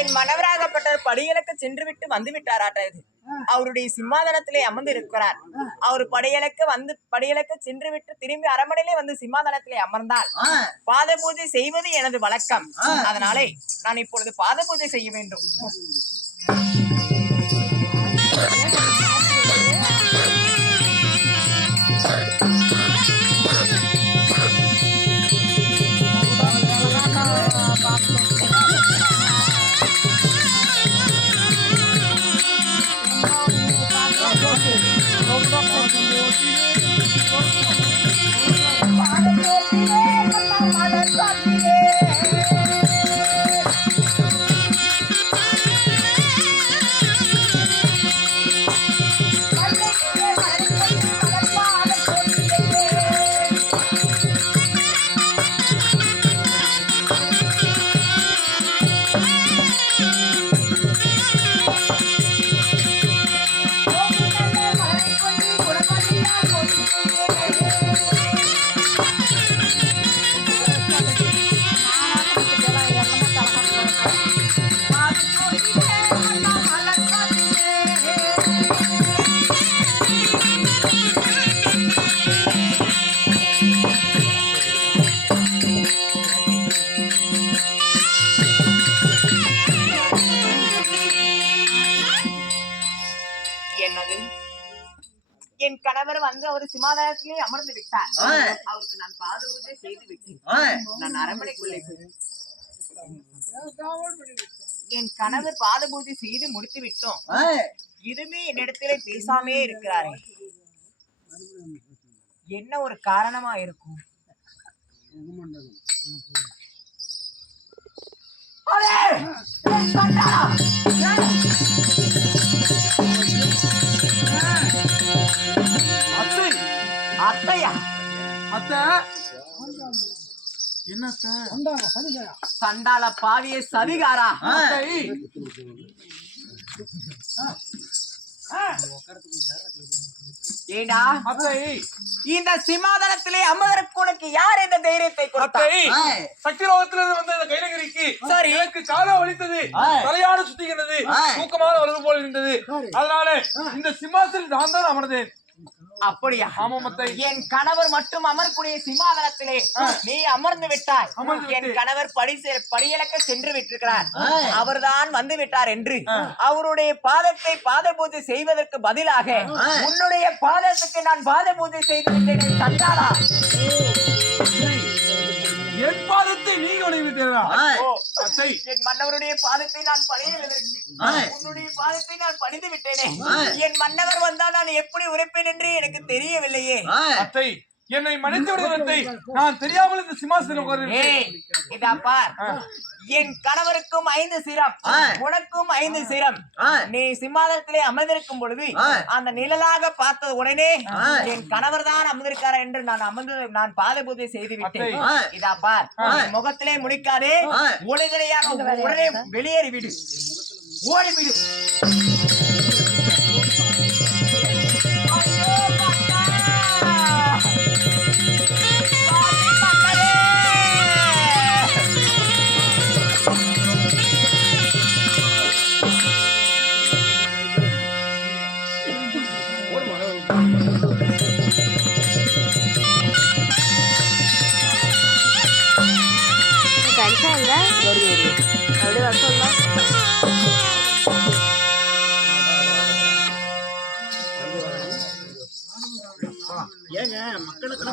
என் மனவராகப்பட்டவர் படியலுக்கு சென்று விட்டு வந்து விட்டாராட்ட இது. அவருடைய சிம்மாதனத்திலே அமர்ந்து இருக்கிறார் அவர் படியலுக்கு வந்து படியலுக்கு சென்று விட்டு திரும்பி அரமனையிலே வந்து சிம்மாதனத்திலே அமர்ந்தால் பாத பூஜை செய்வது எனது வழக்கம். அதனாலே நான் இப்பொழுது பாத பூஜை செய்ய வேண்டும். என்னது என் கணவர் வந்து அவர் சிம்மாதனத்திலே அமர்ந்து விட்டார் அவருக்கு நான் பாத பூஜை செய்து விட்டேன் நான் அரண்மனைக்குள்ளே போய் என் கணவர் பாத பூஜை செய்து முடித்து விட்டோம் இதுமே என்னிடத்திலே பேசாமே இருக்கிறாரே என்ன ஒரு காரணமா இருக்கும் அடே! அத்தை. என்ன சண்டால பாவிய சதிகாரா இந்த சிம்மாதனத்திலே அமர்வதற்கு உனக்கு யார் இந்த தைரியத்தை கொடுத்தா? அத்தை. சக்திலோகத்திலிருந்து வந்த இந்த கைலகிரிக்கு சரி. எனக்கு காலம் வலித்தது. தலையாடு சுத்திக்கிறது தூக்கமாக வருது போல இருந்தது அதனால இந்த சிம்மாசனில் நான் தான் அமர்ந்தேன். அப்படியா? என் கணவர் மட்டும் அமரக்கூடிய சிம்மாதனத்திலே நீ அமர்ந்து விட்டாய். என். கணவர் படி செ- படியிலக்க சென்று விட்டிருக்கிறார். அவர்தான் வந்து விட்டார் என்று அவருடைய பாதத்தை பாத பூஜை செய்வதற்கு பதிலாக உன்னுடைய பாதத்துக்கு நான் பாத பூஜை செய்து விட்டேன் சண்டாளா என் பாதத்தை நீங்க விட்டீர்களா அத்தை என் மன்னவருடைய பாதத்தை நான் பணியவில்லை உன்னுடைய பாதத்தை நான் பணிந்து விட்டேனே. என் மன்னவர் வந்தால் நான் எப்படி உரைப்பேன் என்று எனக்கு தெரியவில்லையே. அத்தை என்னை மன்னித்து விடுவதை நான் தெரியாமல் இந்த சிம்மாசனம் இதா பார். என் கணவருக்கும் ஐந்து சிரம். உனக்கும் ஐந்து சிரம். நீ சிம்மாதனத்திலே அமர்ந்திருக்கும் பொழுது அந்த நிழலாக பார்த்த உடனே என் கணவர் தான் அமர்ந்திருக்காரா என்று நான் அமர்ந்து நான் பாத பூஜை செய்து விட்டேன் இதா பார். முகத்திலே முடிக்காதே. உடனடியாக உடனே வெளியேறி விடு ஏங்க மக்களுக்கு